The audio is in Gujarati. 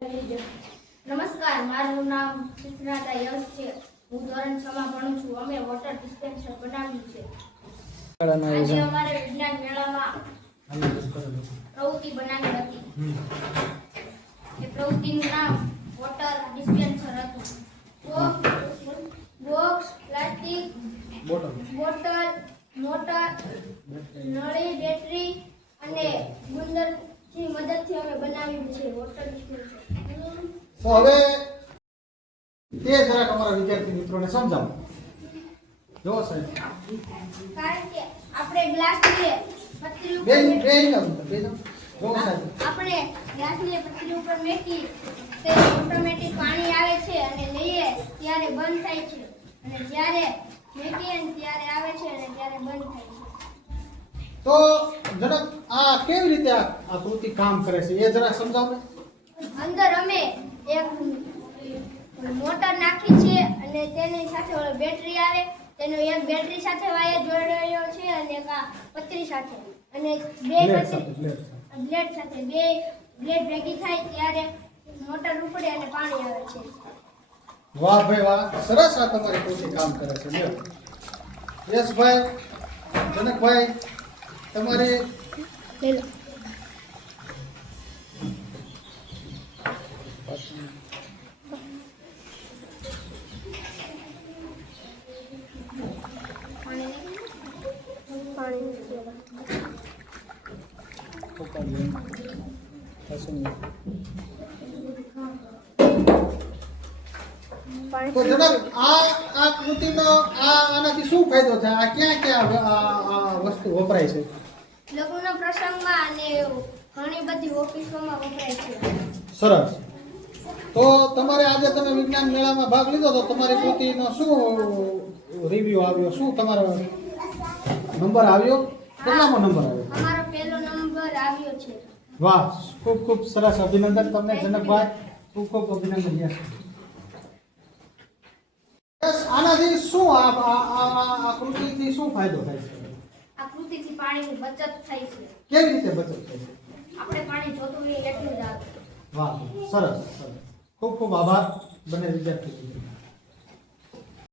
નમસ્કાર, મારું નામ સિદ્ધાર્થ યશ છે. હું ધોરણ 6 માં ભણું છું. અમે વોટર ડિસ્પેન્સર બનાવ્યું છે. આજે અમારે વિજ્ઞાન મેળામાં પ્રવૃત્તિ બનાવી હતી. એ પ્રવૃત્તિનું નામ વોટર ડિસ્પેન્સર હતું. બોક્સ, પ્લાસ્ટિક, બોટલ, મોટર, નળી, બેટરી અને ગુંદરની મદદથી અમે બનાવ્યું છે વોટર ડિસ્પેન્સર. તો હવે તે જરાક અમારા વિદ્યાર્થી મિત્રોને સમજાવો. જો સાહેબ, કારણ કે આપણે ગ્લાસ લઈએ પતરી ઉપર જો સાહેબ, આપણે ગ્લાસ લઈએ પતરી ઉપર મેકી તે ઓટોમેટિક પાણી આવે છે અને લઈએ ત્યારે બંધ થાય છે અને જ્યારે મેકીએ ત્યારે આવે છે અને ત્યારે બંધ થાય છે. તો જરાક આ કેવી રીતે આ કૃતિ કામ કરે છે એ જરાક સમજાવો ને. અંદર અમે એક મોટર નાખી છે અને તેની સાથે ઓલો બેટરી આવે, તેનો એક બેટરી સાથે વાયર જોડાયો છે અને એક આ પતરી સાથે અને બે બ્લેડ સાથે બે બ્લેડ ભેગી થાય ત્યારે મોટર ઉપડે અને પાણી આવે છે. વાહ ભાઈ વાહ, સરસ આ તમારી કૃતિ કામ કરે છે. લ્યો યશભાઈ, જનકભાઈ, તમારી તો જનક આ કૃતિનો આનાથી શું ફાયદો થાય? આ ક્યાં આ વસ્તુ વપરાય છે? લગ્નના પ્રસંગમાં અને ઘણી બધી ઓફિસોમાં વપરાય છે. સરસ. તો તમારે આજે તમે વિજ્ઞાન મેળામાં ભાગ લીધો તો તમારી કૃતિનો શું રિવ્યુ આવ્યો? શું તમારો નંબર આવ્યો? કેટલામો નંબર આવ્યો? અમારો પહેલો નંબર આવ્યો છે. વાહ, ખૂબ ખૂબ સરસ. અભિનંદન તમને જનકભાઈ, ખૂબ ખૂબ અભિનંદન. યસ, આનાથી શું આ કૃતિથી શું ફાયદો થાય છે? આ કૃતિથી પાણીની બચત થાય છે. કેવી રીતે બચત થાય છે? આપણે પાણી જોતું હોય એટલું જ આવે. વાહ, સરસ સરસ. ખૂબ ખૂબ આભાર બંને વિદ્યાર્થીઓ.